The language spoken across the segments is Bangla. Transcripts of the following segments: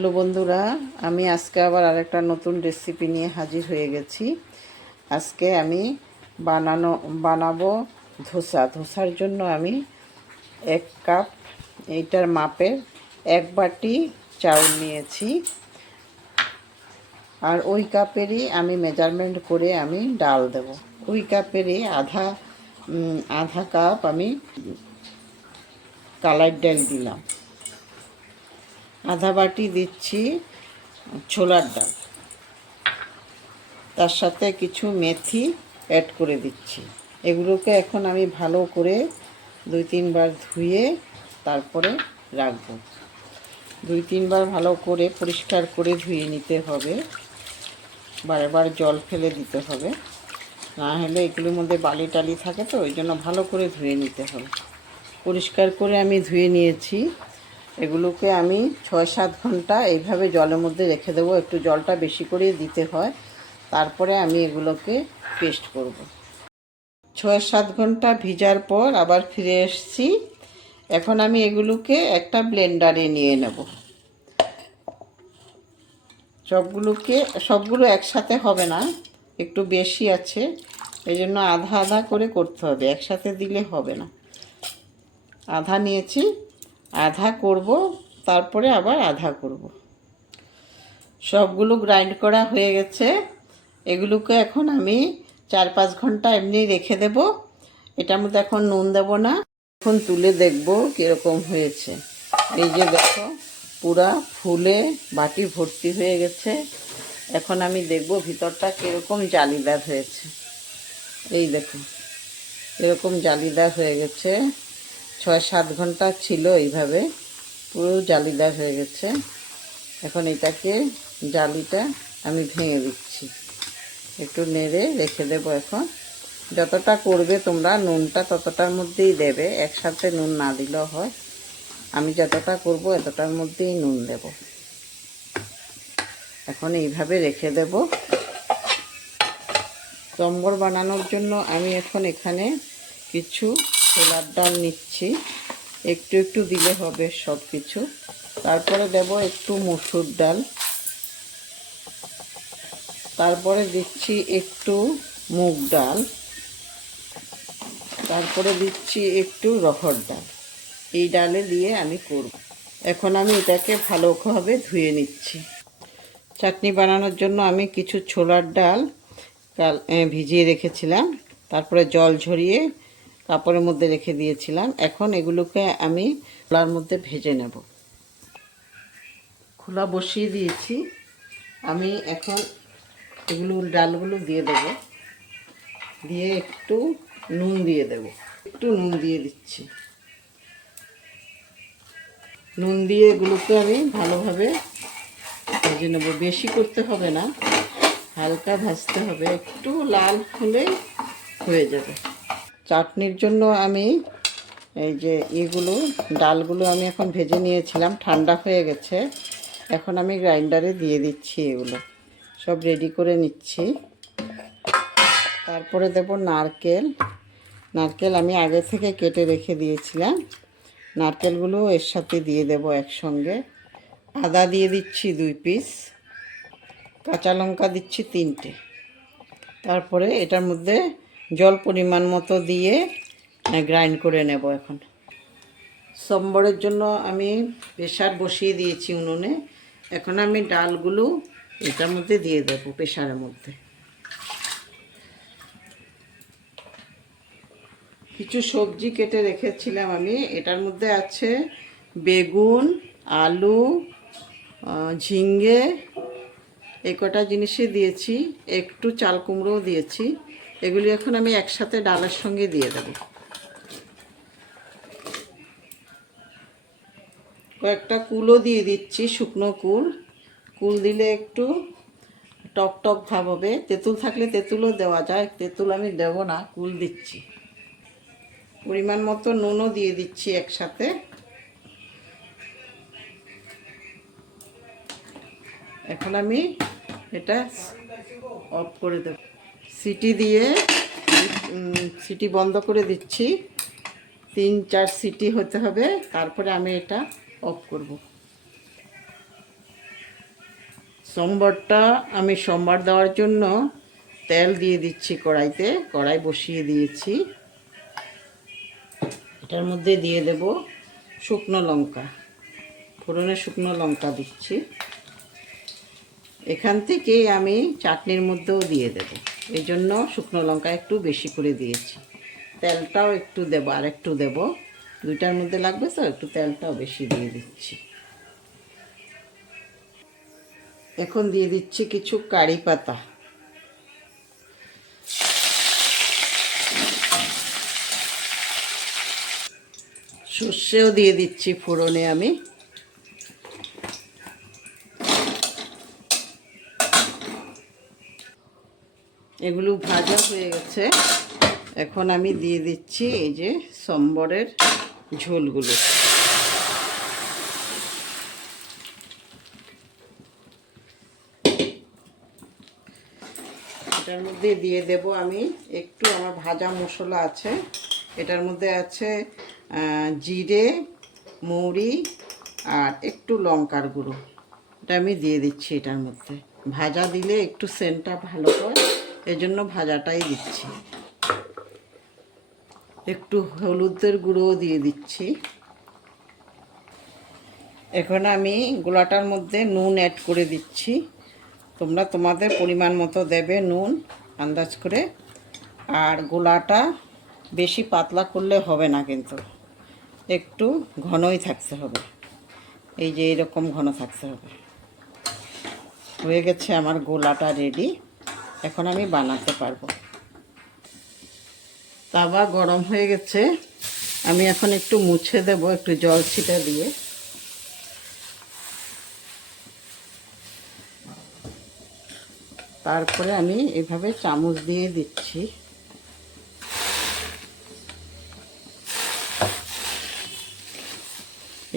হ্যালো বন্ধুরা, আমি আজকে আবার আরেকটা নতুন রেসিপি নিয়ে হাজির হয়ে গেছি। আজকে আমি বানাবো ধোসার জন্য আমি 1 কাপ এইটার মাপের 1 বাটি চাউল নিয়েছি। আর ওই কাপেরই আমি মেজারমেন্ট করে আমি ডাল দেব। ওই কাপেরই আধা কাপ আমি কালাই ডাল দিলাম। আধা বাটি দিচ্ছি ছোলার ডাল, তার সাথে কিছু মেথি অ্যাড করে দিচ্ছি। এগুলোকে এখন আমি ভালো করে 2-3 বার ধুয়ে তারপরে রাখবো। 2-3 বার ভালো করে পরিষ্কার করে ধুয়ে নিতে হবে, বারবার জল ফেলে দিতে হবে, না হলে এগুলোর মধ্যে বালি টালি থাকে, তো ওই জন্য ভালো করে ধুয়ে নিতে হবে। পরিষ্কার করে আমি ধুয়ে নিয়েছি। এগুলোকে আমি 6-7 ঘন্টা এইভাবে জলের মধ্যে রেখে দেবো। একটু জলটা বেশি করে দিতে হয়, তারপরে আমি এগুলোকে পেস্ট করব। 6-7 ঘন্টা ভিজার পর আবার ফিরে এসেছি। এখন আমি এগুলোকে একটা ব্লেন্ডারে নিয়ে নেব। সবগুলো একসাথে হবে না, একটু বেশি আছে, এই জন্য আধা আধা করে করতে হবে, একসাথে দিলে হবে না। আধা নিয়েছি, আধা করব, তারপরে আবার আধা করব। সবগুলো গ্রাইন্ড করা হয়ে গেছে। এগুলোকে এখন আমি 4-5 ঘন্টা এমনি রেখে দেব। এটার মধ্যে এখন নুন দেব না। এখন তুলে দেখব কীরকম হয়েছে। এই যে দেখো, পুরা ফুলে বাটি ভর্তি হয়ে গেছে। এখন আমি দেখব ভিতরটা কীরকম জালিদার হয়েছে। এই দেখো, এরকম জালিদার হয়ে গেছে। 6-7 ঘন্টা ছিল এইভাবে, পুরো জালিদার হয়ে গেছে। এখন এটাকে জালিটা আমি ভেঙে দিচ্ছি, একটু নেড়ে রেখে দেবো। এখন যতটা করবে তোমরা নুনটা ততটার মধ্যেই দেবে, একসাথে নুন না দিলেও হয়। আমি যতটা করব এতটার মধ্যেই নুন দেব। এখন এইভাবে রেখে দেব। সম্বর বানানোর জন্য আমি এখন এখানে কিছু ছোলার ডাল নিচ্ছি। একটু একটু দিলে হবে সব কিছু। তারপরে দেব একটু মসুর ডাল, তারপরে দিচ্ছি একটু মুগ ডাল, তারপরে দিচ্ছি একটু রহর ডাল। এই ডালে দিয়ে আমি করব। এখন আমি এটাকে ভালোভাবে ধুয়ে নিচ্ছি। চাটনি বানানোর জন্য আমি কিছু ছোলার ডাল ভিজিয়ে রেখেছিলাম, তারপরে জল ঝরিয়ে কাপড়ের মধ্যে রেখে দিয়েছিলাম। এখন এগুলোকে আমি খোলার মধ্যে ভেজে নেব। খোলা বসিয়ে দিয়েছি। আমি এখন ডালগুলো দিয়ে দেব, দিয়ে একটু নুন দিয়ে দেব। একটু নুন দিয়ে দিচ্ছি। নুন দিয়ে এগুলোকে আমি ভালোভাবে ভেজে নেব। বেশি করতে হবে না, হালকা ভাজতে হবে, একটু লাল হলে হয়ে যাবে। চাটনির জন্য আমি এই যে ডালগুলো আমি এখন ভেজে নিয়েছিলাম, ঠান্ডা হয়ে গেছে। এখন আমি গ্রাইন্ডারে দিয়ে দিচ্ছি। এগুলো সব রেডি করে নিচ্ছি। তারপরে দেব নারকেল আমি আগে থেকে কেটে রেখে দিয়েছিলাম। নারকেলগুলো এর সাথে দিয়ে দেব একসঙ্গে। আদা দিয়ে দিচ্ছি 2 পিস, কাঁচা লঙ্কা দিচ্ছি 3টে। তারপরে এটার মধ্যে জল পরিমাণ মতো দিয়ে গ্রাইন্ড করে নেব। এখন সম্বরের জন্য আমি প্রেসার বসিয়ে দিয়েছি উনুনে। এখন আমি ডালগুলো এটার মধ্যে দিয়ে দেব, প্রেসারের মধ্যে। কিছু সবজি কেটে রেখেছিলাম আমি, এটার মধ্যে আছে বেগুন, আলু, ঝিঙ্গে, এই কটা জিনিসই দিয়েছি, একটু চাল কুমড়োও দিয়েছি। এগুলি এখন আমি একসাথে ডালের সঙ্গে দিয়ে দেব। কয়েকটা কুলও দিয়ে দিচ্ছি, শুকনো কুল দিলে একটু টক টক ভাব হবে। তেঁতুল থাকলে তেঁতুলও দেওয়া যায়, তেঁতুল আমি দেব না, কুল দিচ্ছি। পরিমাণ মতো নুনও দিয়ে দিচ্ছি একসাথে। এখন আমি এটা অফ করে দেব। সিটি বন্ধ করে দিচ্ছি। 3-4 সিটি হতে হবে, তারপরে আমি এটা অফ করব। সোমবারটা আমি সোমবার দেওয়ার জন্য তেল দিয়ে দিচ্ছি কড়াইতে, কড়াই বসিয়ে দিয়েছি। এটার মধ্যে দিয়ে দেব শুকনো লঙ্কা, ফোড়নে শুকনো লঙ্কা দিচ্ছি। এখান থেকে আমি চাটনির মধ্যেও দিয়ে দেব, এই জন্য শুকনো লঙ্কা একটু বেশি করে দিয়েছি। তেলটাও একটু দেব, আর একটু দেব, দুইটার মধ্যে লাগবে তো, একটু তেলটাও বেশি দিয়ে দিচ্ছি। এখন দিয়ে দিচ্ছি কিছু কারি পাতা, সর্ষেও দিয়ে দিচ্ছি ফোড়নে আমি। এগুলো ভাজা হয়ে গেছে, এখন আমি দিয়ে দিচ্ছি এই যে সোমবারের ঝোলগুলো। এটার মধ্যে দিয়ে দেব আমি একটু আমার ভাজা মশলা আছে, এটার মধ্যে আছে জিরে, মৌরি আর একটু লঙ্কার গুঁড়ো, এটা আমি দিয়ে দিচ্ছি এটার মধ্যে। ভাজা দিলে একটু সেন্টটা ভালো হয়, এজন্য ভাজাটাই দিচ্ছি। একটু হলুদের গুঁড়োও দিয়ে দিচ্ছি। এখন আমি গোলাটার মধ্যে নুন অ্যাড করে দিচ্ছি। তোমরা তোমাদের পরিমাণ মতো দেবে নুন আন্দাজ করে। আর গোলাটা বেশি পাতলা করলে হবে না, কিন্তু একটু ঘনই থাকতে হবে, এই যে এরকম ঘন থাকতে হবে। হয়ে গেছে আমার গোলাটা রেডি, এখন আমি বানাতে পারবো। তাওয়া গরম হয়ে গেছে, আমি এখন একটু মুছে দেব একটু জল ছিটা দিয়ে। তারপরে আমি এভাবে চামচ দিয়ে দিচ্ছি।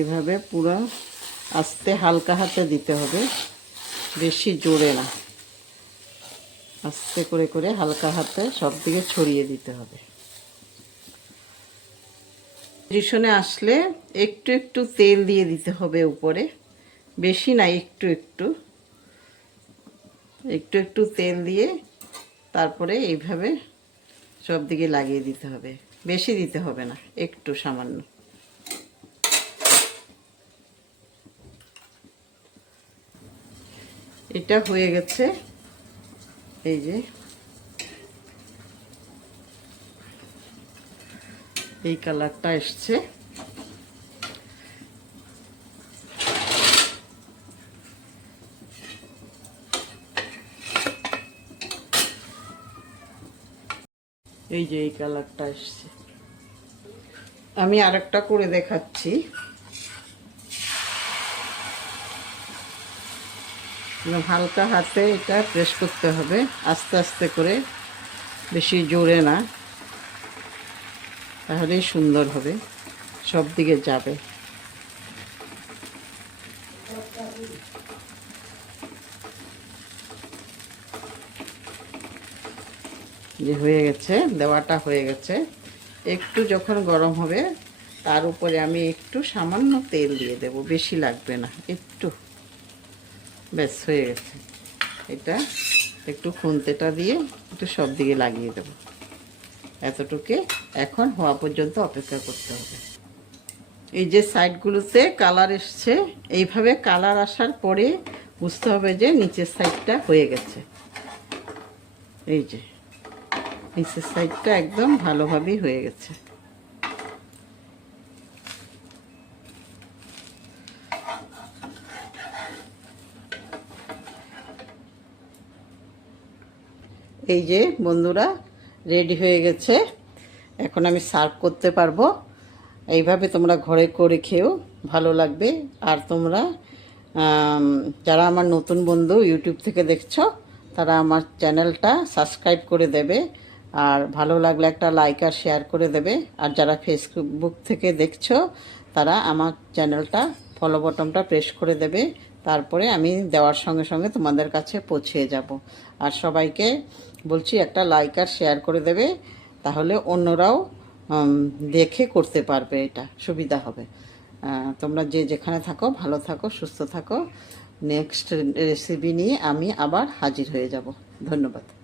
এভাবে পুরো আস্তে হালকা হাতে দিতে হবে, বেশি জোরে না, আস্তে করে করে হালকা হাতে সব দিকে ছড়িয়ে দিতে হবে। পজিশনে আসলে একটু একটু তেল দিয়ে দিতে হবে উপরে, বেশি না, একটু একটু একটু একটু তেল দিয়ে তারপরে এইভাবে সব দিকে লাগিয়ে দিতে হবে, বেশি দিতে হবে না, একটু সামান্য। এটা হয়ে গেছে, এই যে এই কালারটা এসছে। এই যে এই কালারটা এসছে। আমি আরেকটা করে দেখাচ্ছি। হালকা হাতে এটা প্রেস করতে হবে, আস্তে আস্তে করে, বেশি জোরে না, তাহলেই সুন্দর হবে, সব দিকে যাবে। যে হয়ে গেছে, দেওয়াটা হয়ে গেছে। একটু যখন গরম হবে তার উপরে আমি একটু সামান্য তেল দিয়ে দেব, বেশি লাগবে না, একটু, ব্যাস হয়ে গেছে। এটা একটু খুন্তিটা দিয়ে একটু সব দিকে লাগিয়ে দেব, এতটুকু। এখন হওয়া পর্যন্ত অপেক্ষা করতে হবে। এই যে সাইডগুলোতে কালার এসছে, এইভাবে কালার আসার পরে বুঝতে হবে যে নিচের সাইডটা হয়ে গেছে। এই যে নিচের সাইডটা একদম ভালোভাবেই হয়ে গেছে। এই যে বন্ধুরা রেডি হয়ে গেছে, এখন আমি সার্ভ করতে পারবো। এইভাবে তোমরা ঘরে করে খেও, ভালো লাগবে। আর তোমরা যারা আমার নতুন বন্ধু ইউটিউব থেকে দেখছো, তারা আমার চ্যানেলটা সাবস্ক্রাইব করে দেবে, আর ভালো লাগলে একটা লাইক আর শেয়ার করে দেবে। আর যারা ফেসবুক থেকে দেখছো, তারা আমার চ্যানেলটা ফলো বাটনটা প্রেস করে দেবে, তারপরে আমি দেওয়ার সঙ্গে সঙ্গে তোমাদের কাছে পৌঁছে যাব। আর সবাইকে বলছি একটা লাইক আর শেয়ার করে দেবে, তাহলে অন্যরাও দেখে করতে পারবে, এটা সুবিধা হবে। তোমরা যে যেখানে থাকো ভালো থাকো, সুস্থ থাকো, নেক্সট রেসিপি নিয়ে আমি আবার হাজির হয়ে যাব। ধন্যবাদ।